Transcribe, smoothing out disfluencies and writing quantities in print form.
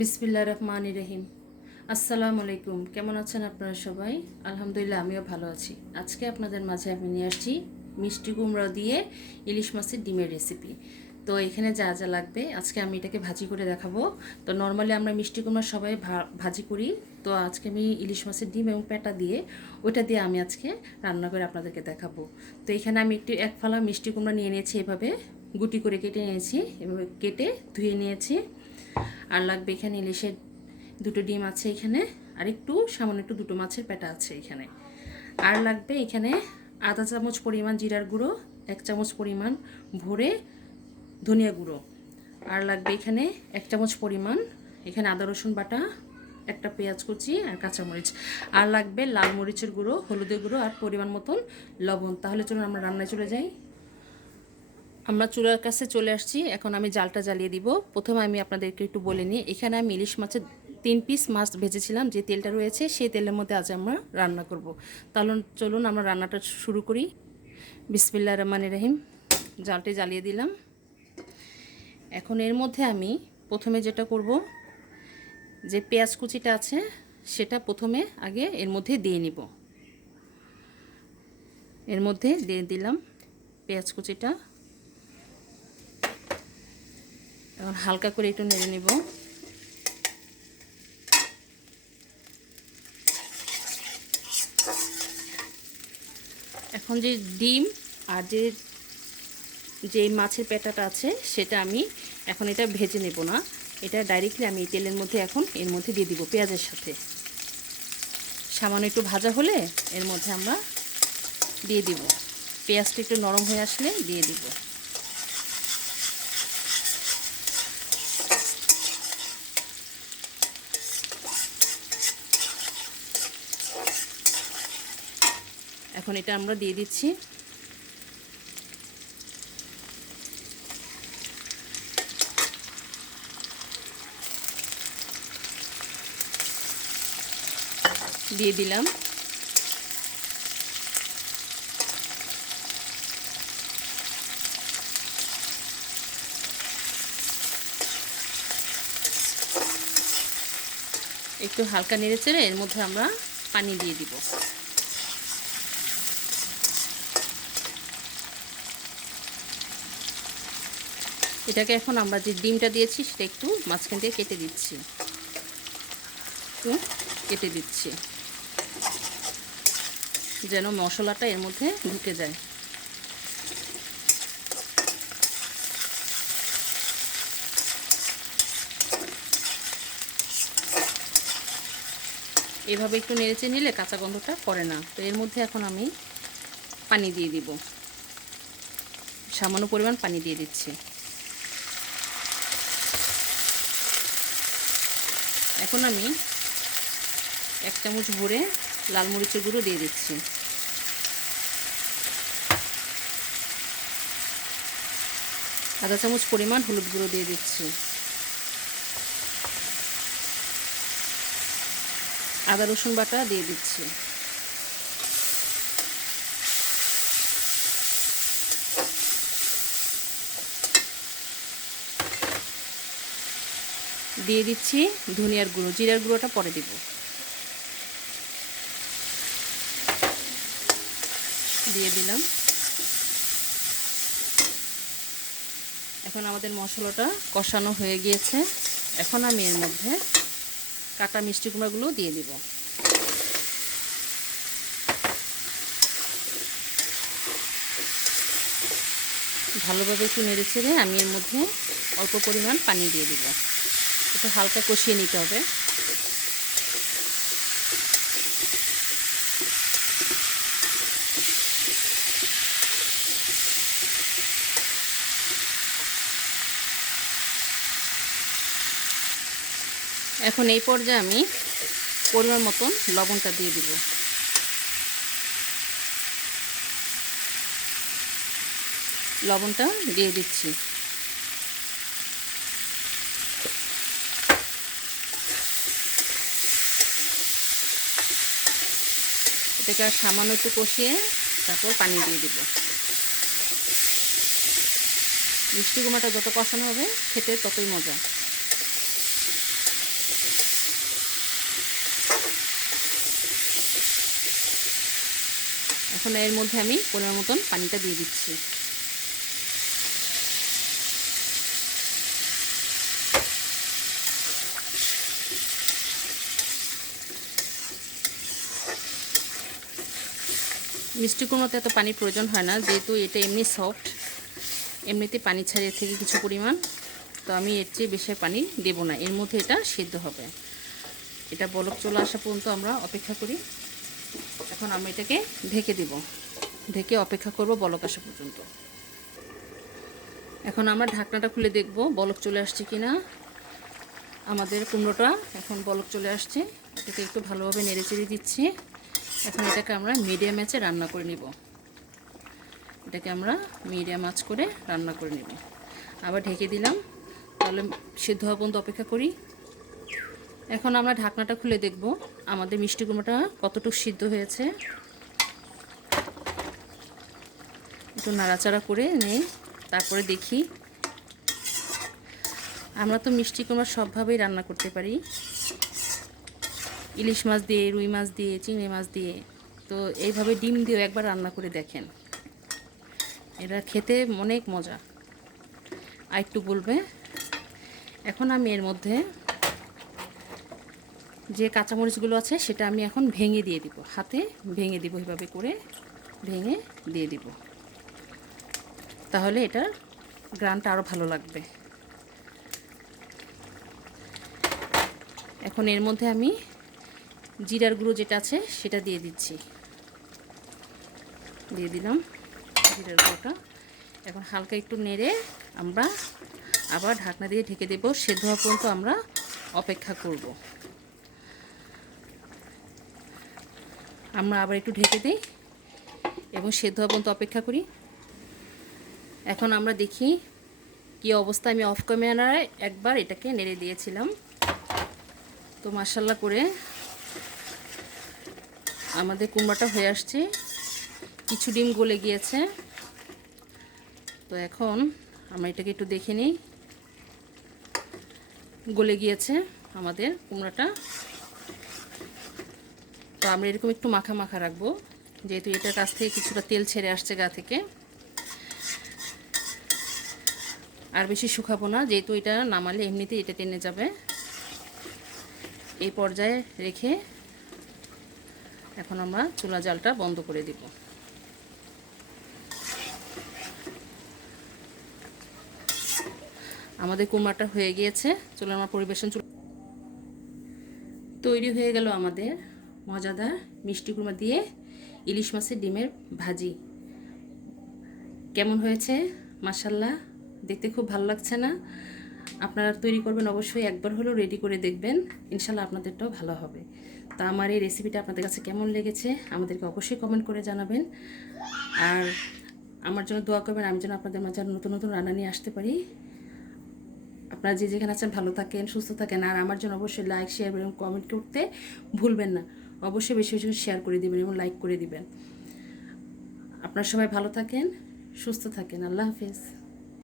বিসমিল্লাহির রহমানির রহিম। আসসালামু আলাইকুম। কেমন আছেন আপনারা সবাই? আলহামদুলিল্লাহ, আমিও ভালো আছি। আজকে আপনাদের মাঝে আমি নিয়ে আসছি মিষ্টি কুমড়া দিয়ে ইলিশ মাছের ডিমের রেসিপি। তো এখানে যা যা লাগবে আজকে আমি এটাকে ভাজি করে দেখাবো। তো নর্মালি আমরা মিষ্টি কুমড়া সবাই ভাজি করি। তো আজকে আমি ইলিশ মাছের ডিম এবং পেটা দিয়ে ওইটা দিয়ে আমি আজকে রান্না করে আপনাদেরকে দেখাবো। তো এখানে আমি এক ফালা মিষ্টি কুমড়া নিয়ে নিয়েছি, এভাবে গুটি করে কেটে নিয়েছি, এভাবে কেটে ধুয়ে নিয়েছি। আর লাগবে এখানে ইলিশের দুটো ডিম আছে এখানে, আর একটু সামান্য একটু দুটো মাছের পেটা আছে এখানে। আর লাগবে এখানে আধা চামচ পরিমাণ জিরার গুঁড়ো, 1 চামচ পরিমাণ ভরে ধনিয়া গুঁড়ো। আর লাগবে এখানে 1 চামচ পরিমাণ এখানে আদা রসুন বাটা, একটা পেঁয়াজ কুচি আর কাঁচামরিচ। আর লাগবে লাল মরিচের গুঁড়ো, হলুদের গুঁড়ো আর পরিমাণ মতন লবণ। তাহলে চলুন আমরা রান্নায় চলে যাই। আমরা চুলার কাছে চলে আসছি, এখন আমি জালটা জ্বালিয়ে দিব। প্রথমে আমি আপনাদেরকে একটু বলে নিই, এখানে আমি ইলিশ মাছের 3 পিস মাছ ভেজেছিলাম, যে তেলটা রয়েছে সেই তেলের মধ্যে আজ আমরা রান্না করব। তাহলে চলুন আমরা রান্নাটা শুরু করি। বিসমিল্লাহির রহমানির রহিম। জালটি জ্বালিয়ে দিলাম। এখন এর মধ্যে আমি প্রথমে যেটা করব, যে পেঁয়াজ কুচিটা আছে সেটা প্রথমে আগে এর মধ্যে দিয়ে নিব। এর মধ্যে দিয়ে দিলাম পেঁয়াজ কুচিটা। এখন হালকা করে একটু নেড়ে নিব। এখন যে ডিম আর যে মাছের পেটাটা আছে সেটা আমি এখন এটা ভেজে নেব না, এটা ডাইরেক্টলি আমি তেলের মধ্যে এখন এর মধ্যে দিয়ে দিব পেঁয়াজের সাথে। সামান্য একটু ভাজা হলে এর মধ্যে আমরা দিয়ে দিব, পেঁয়াজটা একটু নরম হয়ে আসলে দিয়ে দিব। এখন এটা আমরা দিয়ে দিচ্ছি। দিয়ে দিলাম। একটু হালকা নেড়ে চেড়ে এর মধ্যে আমরা পানি দিয়ে দিব। এটাকে এখন আমরা যে ডিমটা দিয়েছি সেটা একটু মাঝখান দিয়ে কেটে দিচ্ছি, একটু কেটে দিচ্ছি যেন মশলাটা এর মধ্যে ঢুকে যায়। এভাবে একটু নেড়েচে নিলে কাঁচা গন্ধটা করে না। তো এর মধ্যে এখন আমি পানি দিয়ে দিব, সামান্য পরিমাণ পানি দিয়ে দিচ্ছি। এখন আমি 1 চামচ ভরে লাল মরিচের গুঁড়ো দিয়ে দিচ্ছি। আধা চামচ পরিমাণ হলুদ গুঁড়ো দিয়ে দিচ্ছি। আদা রসুন বাটা দিয়ে দিচ্ছি। দিয়ে দিচ্ছি ধনিয়ার গুঁড়ো, জিরার গুঁড়োটা পরে দিব। দিয়ে দিলাম। এখন আমাদের মশলাটা কষানো হয়ে গিয়েছে। এখন আমি এর মধ্যে কাটা মিষ্টি কুমড়াগুলো দিয়ে দিব। ভালোভাবে একটু নেড়ে ছেড়ে আমি এর মধ্যে অল্প পরিমাণ পানি দিয়ে দিব। একটু হালকা কষিয়ে নিতে হবে। এখন এই পর্যায়ে আমি পরিমাণ মতন লবণটা দিয়ে দিব। লবণটা দিয়ে দিচ্ছি। এটাকে সামান্য একটু কষিয়ে তারপর পানি দিয়ে দিব। মিষ্টি কুমড়াটা যত কষানো হবে খেতে ততই মজা। এখন এর মধ্যে আমি পরিমাণ মতন পানিটা দিয়ে দিচ্ছি। মিষ্টি কুমড়োতে এত পানির প্রয়োজন হয় না, যেহেতু এটা এমনি সফট, এমনিতে পানি ছাড়িয়ে থেকে কিছু পরিমাণ, তো আমি এর চেয়ে বেশি পানি দেব না, এর মধ্যে এটা সিদ্ধ হবে। এটা বলক চলে আসা পর্যন্ত আমরা অপেক্ষা করি। এখন আমি এটাকে ঢেকে দিব, ঢেকে অপেক্ষা করব বলক আসা পর্যন্ত। এখন আমরা ঢাকনাটা খুলে দেখব বলক চলে আসছে কিনা। আমাদের কুমড়োটা এখন বলক চলে আসছে, এটাকে একটু ভালোভাবে নেড়ে চেড়ে দিচ্ছি। এখন এটাকে আমরা মিডিয়াম আঁচে রান্না করে নিব, এটাকে আমরা মিডিয়াম আঁচ করে রান্না করে নিব। আবার ঢেকে দিলাম, তাহলে সিদ্ধ হওয়া পর্যন্ত অপেক্ষা করি। এখন আমরা ঢাকনাটা খুলে দেখব আমাদের মিষ্টি কুমড়োটা কতটুকু সিদ্ধ হয়েছে। একটু নাড়াচাড়া করে নেই, তারপরে দেখি। আমরা তো মিষ্টি কুমড়া সবভাবেই রান্না করতে পারি, ইলিশ মাছ দিয়ে, রুই মাছ দিয়ে, চিংড়ি মাছ দিয়ে, তো এইভাবে ডিম দিয়েও একবার রান্না করে দেখেন, এটা খেতে অনেক মজা। আর একটু বলবে। এখন আমি এর মধ্যে যে কাঁচামরিচগুলো আছে সেটা আমি এখন ভেঙে দিয়ে দিব, হাতে ভেঙে দিব, এভাবে করে ভেঙে দিয়ে দিব, তাহলে এটার গ্রানটা আরও ভালো লাগবে। এখন এর মধ্যে আমি জিরার গুঁড়ো যেটা আছে সেটা দিয়ে দিচ্ছি, দিয়ে দিলাম জিরার গুঁড়োটা। এখন হালকা একটু নেড়ে আমরা আবার ঢাকনা দিয়ে ঢেকে দেব, সেদ্ধ হওয়া পর্যন্ত আমরা অপেক্ষা করব। আমরা আবার একটু ঢেকে দিই এবং সেদ্ধ হওয়া পর্যন্ত অপেক্ষা করি। এখন আমরা দেখি কি অবস্থা। আমি অফ ক্যামেরায় একবার এটাকে নেড়ে দিয়েছিলাম, তো মাশাআল্লাহ করে আমাদের কুমড়াটা হয়ে আসছে, কিছু ডিম গলে গিয়েছে। তো এখন আমরা এটাকে একটু দেখে নিই, গলে গিয়েছে আমাদের কুমড়াটা। তো আমরা এরকম একটু মাখা মাখা রাখবো, যেহেতু এটার কাছ থেকে কিছুটা তেল ছেড়ে আসছে গা থেকে। আর বেশি শুকাবো না, যেহেতু এটা নামালে এমনিতেই এটা টেনে যাবে। এই পর্যায়ে রেখে এখন আমরা চুলা জালটা বন্ধ করে দিব। আমাদের কুমড়াটা হয়ে গিয়েছে, চলুন আমার পরিবেশন তৈরি হয়ে গেল আমাদের মজাদার মিষ্টি কুমড়া দিয়ে ইলিশ মাছের ডিমের ভাজি। কেমন হয়েছে? মাশাআল্লাহ, দেখতে খুব ভালো লাগছে না? আপনারা তৈরি করবেন, অবশ্যই একবার হলেও রেডি করে দেখবেন, ইনশাল্লাহ আপনাদেরটাও ভালো হবে। তা আমার এই রেসিপিটা আপনাদের কাছে কেমন লেগেছে আমাদেরকে অবশ্যই কমেন্ট করে জানাবেন। আর আমার জন্য দোয়া করবেন, আমি যেন আপনাদের মাঝে নতুন নতুন রান্না নিয়ে আসতে পারি। আপনারা যে যেখানে আছেন ভালো থাকেন, সুস্থ থাকেন। আর আমার জন্য অবশ্যই লাইক, শেয়ার এবং কমেন্ট করতে ভুলবেন না। অবশ্যই বেশি বেশি শেয়ার করে দিবেন এবং লাইক করে দিবেন। আপনারা সবাই ভালো থাকেন, সুস্থ থাকেন। আল্লাহ হাফেজ।